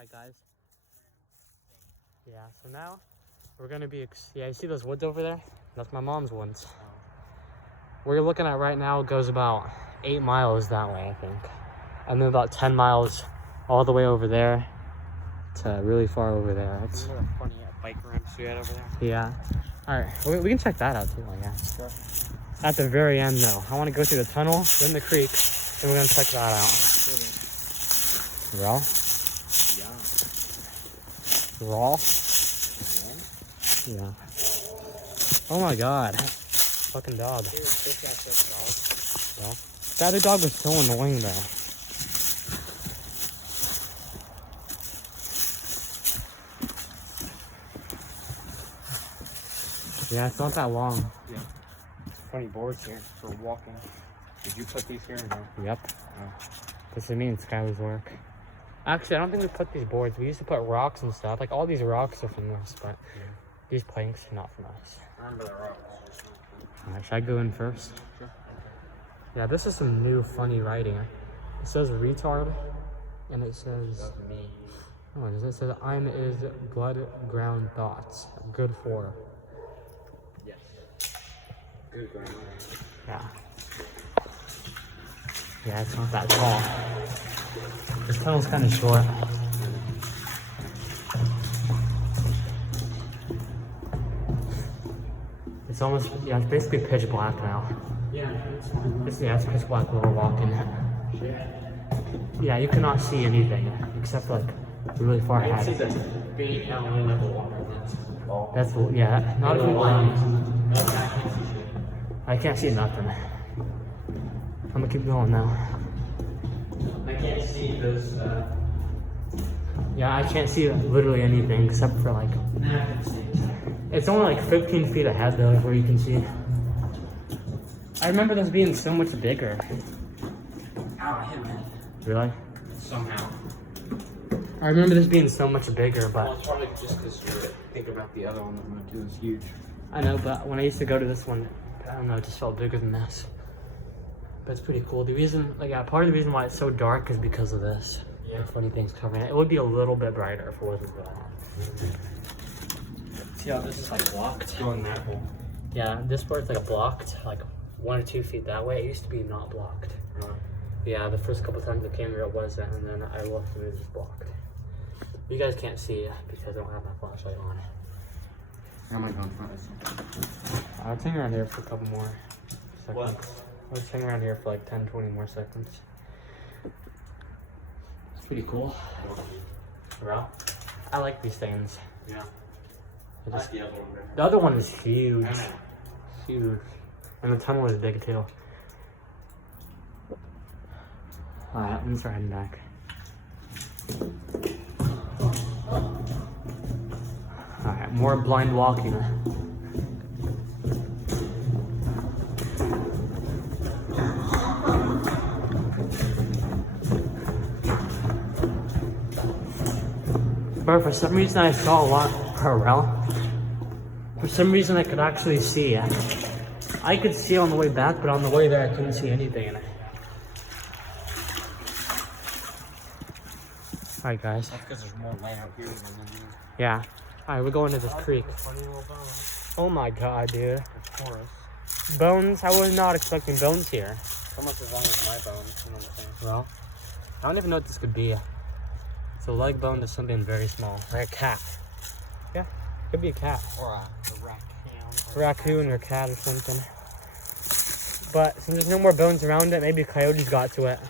Alright guys. Yeah, so now we're gonna be, yeah, you see those woods over there? That's my mom's woods. Where you're looking at right now goes about 8 miles that way, I think. And then about 10 miles all the way over there to really far over there. It's a funny bike ramps we had over there. Yeah. Alright, we can check that out too, I guess. Sure. At the very end though. I want to go through the tunnel, then the creek, and we're gonna check that out. Raw? Yeah. Raw? Yeah. Oh my god. Fucking dog. Well, that other dog was so annoying though. Yeah, it's not that long. Yeah. Funny boards here for walking. Did you put these here or no? Yep. Oh. This is me and Skylar's work. Actually, I don't think we put these boards. We used to put rocks and stuff. Like all these rocks are from this, but these planks are not from us. I remember the rocks. Alright, should I go in first? Sure. Yeah, this is some new funny writing. It says retard, and it says... That's me. Oh, it says I'm is blood ground thoughts. Good for. Yes. Good ground. Yeah. Yeah, it's not that tall. This tunnel's kind of short. It's almost, yeah, it's basically pitch black now. Yeah. It's pitch black where we're walking. Yeah, you cannot see anything except like really far ahead. I see the big outline of the water. That's, yeah, not if we blind. I can't see nothing. I'm gonna keep going now. I can't see those. Yeah, I can't see literally anything except for like. Now I can see. It's only like 15 feet ahead though, where you can see. I remember this being so much bigger. Ow, I hit me. Really? Somehow. I remember this being so much bigger, Well, but it's probably just because you think about the other one that we went to is huge. I know. But when I used to go to this one, I don't know, it just felt bigger than this. But it's pretty cool. The reason, like, part of the reason why it's so dark is because of this. Yeah. Like, funny things covering it. It would be a little bit brighter if it wasn't for that. See how this is like blocked? Go in that hole. Yeah, this part's like blocked, like 1 or 2 feet that way. It used to be not blocked. Yeah, the first couple times I came here it wasn't, and then I looked and it was just blocked. You guys can't see because I don't have my flashlight on. I'm gonna go in front. I'll hang around here for a couple more seconds. What? Let's hang around here for like 10, 20 more seconds. It's pretty cool. Bro, I like these things. Yeah. I just, the other one there. the other one is huge. Huge. And the tunnel is big too. Alright, let me start heading back. Alright, more blind walking. But for some reason I saw a lot for some reason I could actually see. I could see on the way back, but on the way there I couldn't see anything. Alright guys. That's because there's more light out here than in there. Yeah. Alright, we're going to this creek. Funny little bones. Oh my god, dude. Of course. Bones? I was not expecting bones here. Almost as long as my bones, you know what I'm saying? Well, I don't even know what this could be. It's a leg bone to something very small. Like a cat. Yeah, could be a cat. Or a raccoon. A raccoon or a cat or something. But since there's no more bones around it, maybe coyotes got to it.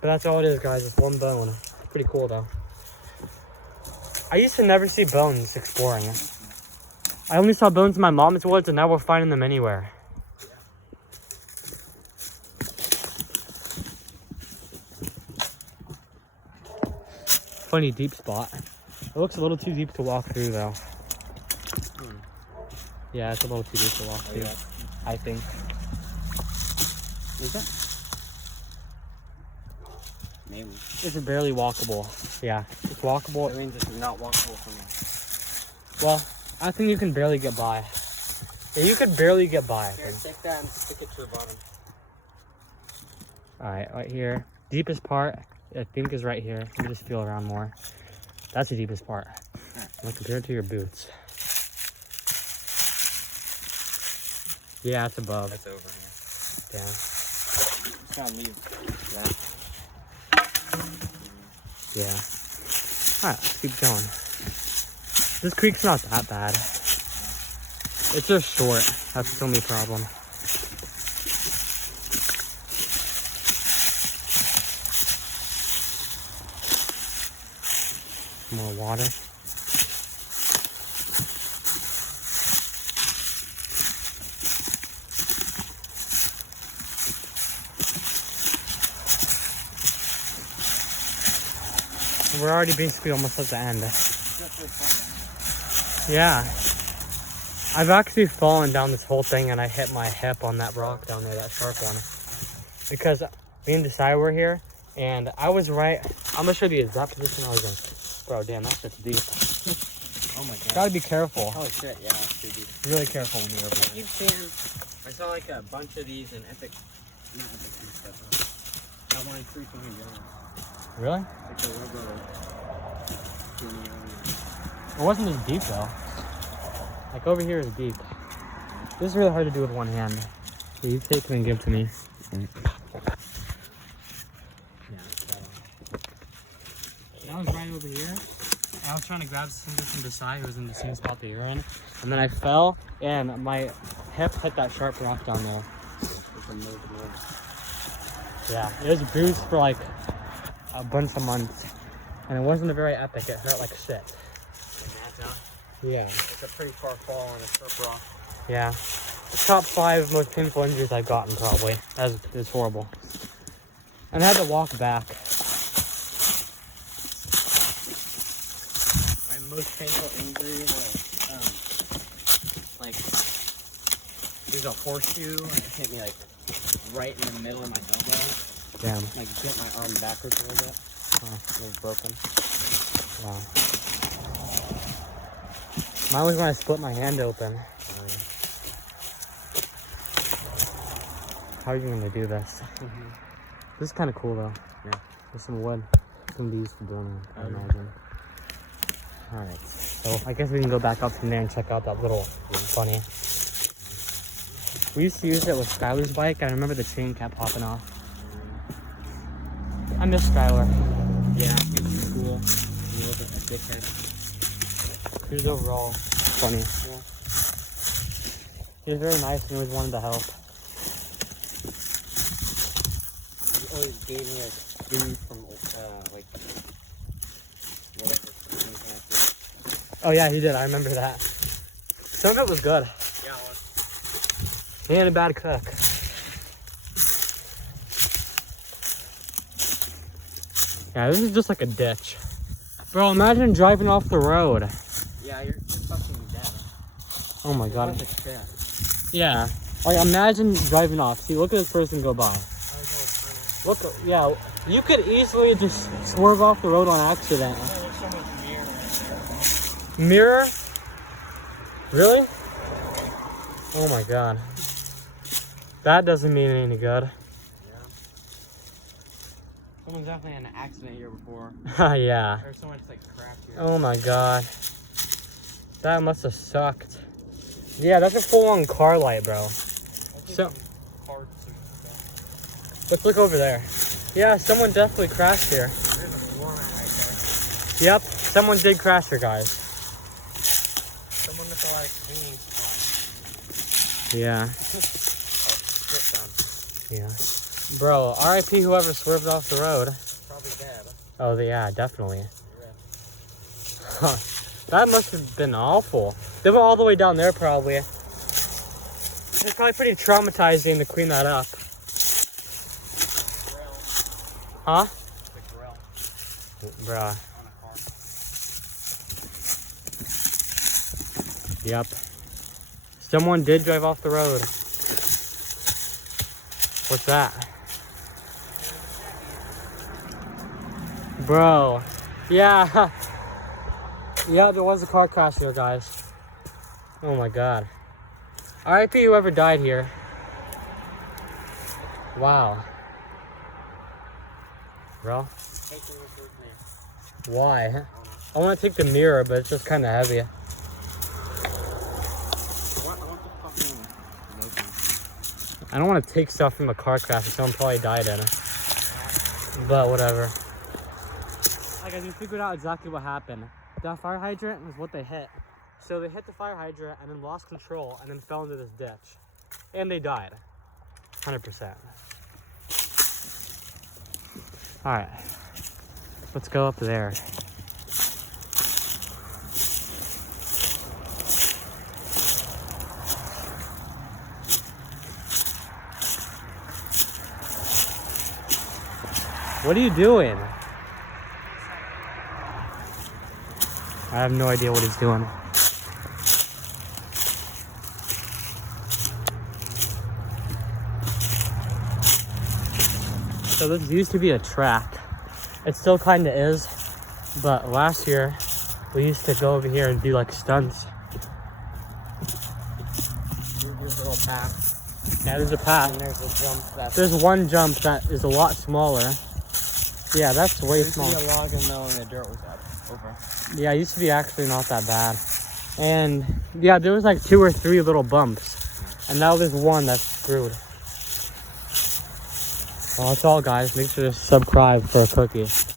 But that's all it is, guys. It's one bone. Pretty cool, though. I used to never see bones exploring. I only saw bones in my mom's woods, and now we're finding them anywhere. Funny deep spot. It looks a little too deep to walk through, though. Yeah, it's a little too deep to walk through. I think. Is it? Maybe. It's barely walkable. Yeah, it's walkable. That means it's not walkable for me. Well, I think you can barely get by. Yeah, you could barely get by, I Here, think. take that and stick it to the bottom. Alright, right here. Deepest part. I think is right here. Let me just feel around more. That's the deepest part. Like compared to your boots. Yeah, it's above. That's over here. Yeah. Just gotta leave that. Yeah. Alright, let's keep going. This creek's not that bad. It's just short. That's the only problem. More water. We're already basically almost at the end. Yeah. I've actually fallen down this whole thing and I hit my hip on that rock down there, that sharp one. Because me and Desai were here and I was right. I'm gonna show you the exact position I was in. Bro, damn, that shit's deep. Oh my god. Gotta be careful. Holy shit, yeah, that's pretty deep. Really careful when you're over I here. keep seeing, I saw like a bunch of these in Epic, not Epic stuff. I wanted 320 yards. Really? Like a logo. It wasn't as deep though. Like over here is deep. This is really hard to do with one hand. So you take it and give to me. That was right over here. I was trying to grab something from Desai who was in the same spot that you're in. And then I fell and my hip hit that sharp rock down there. Yeah, it was bruised for like a bunch of months. And it wasn't a very epic, it hurt like shit. Yeah. It's a pretty far fall on a sharp rock. Yeah. Top 5 most painful injuries I've gotten probably. That was horrible. And I had to walk back. My most painful injury was, like, there's a horseshoe and it hit me like right in the middle of my elbow. Damn. Like bent my arm backwards a little bit. It was broken. Wow. Mine was when I split my hand open. How are you gonna do this? This is kind of cool though. Yeah. There's some wood. Some be used for building, I imagine. Alright. So I guess we can go back up from there and check out that little funny. We used to use it with Skylar's bike. I remember the chain kept popping off. I miss Skylar. Yeah, it was cool. He wasn't a dickhead. He was overall funny. Yeah. He was very nice and always wanted to help. He always gave me like food from like whatever. Oh yeah, he did. I remember that. Some of it was good. Yeah, it was. He ain't a bad cook. Yeah, this is just like a ditch. Bro, imagine driving off the road. Yeah, you're fucking dead. Oh my god. What the shit? Yeah. Like imagine driving off. See, look at this person go by. Look, yeah, you could easily just swerve off the road on accident. Yeah, there's so much mirror. Mirror? Really? Oh my god. That doesn't mean any good. Yeah. Someone's definitely had an accident here before. Yeah. Or someone's like crashed here. Oh my god. That must have sucked. Yeah, that's a full-on car light, bro. So, Parts and stuff. let's look over there. Yeah, someone definitely crashed here. There's a floor mat right there. Yep, someone did crash here, guys. Someone with a lot of cleaning. Yeah. Shit done. Yeah. Bro, RIP whoever swerved off the road. Probably dead. Oh, yeah, definitely. Yeah. Huh. That must have been awful. They went all the way down there, probably. It's probably pretty traumatizing to clean that up. Grill. Huh? The grill Bruh. on a car. Yep. Someone did drive off the road. What's that? Bro. Yeah. Yeah, there was a car crash here, guys. Oh my god. RIP whoever died here. Wow. Bro, Take the one with me. why? I want to take the mirror, but it's just kind of heavy. I want the fucking movie. I don't want to take stuff from a car crash that someone probably died in. But whatever. Like, guys, we figured out exactly what happened. That fire hydrant was what they hit. So they hit the fire hydrant and then lost control and then fell into this ditch. And they died. 100%. Alright. Let's go up there. What are you doing? I have no idea what he's doing. So this used to be a track. It still kind of is, but last year we used to go over here and do like stunts. There's a little path. Yeah, there's a path. And there's a jump that's... There's one jump that is a lot smaller. Yeah, that's way small. There's a log and though, and the dirt was up over. Yeah, it used to be actually not that bad. And yeah, there was like 2 or 3 little bumps. And now there's one that's screwed. Well, that's all, guys. Make sure to subscribe for a cookie.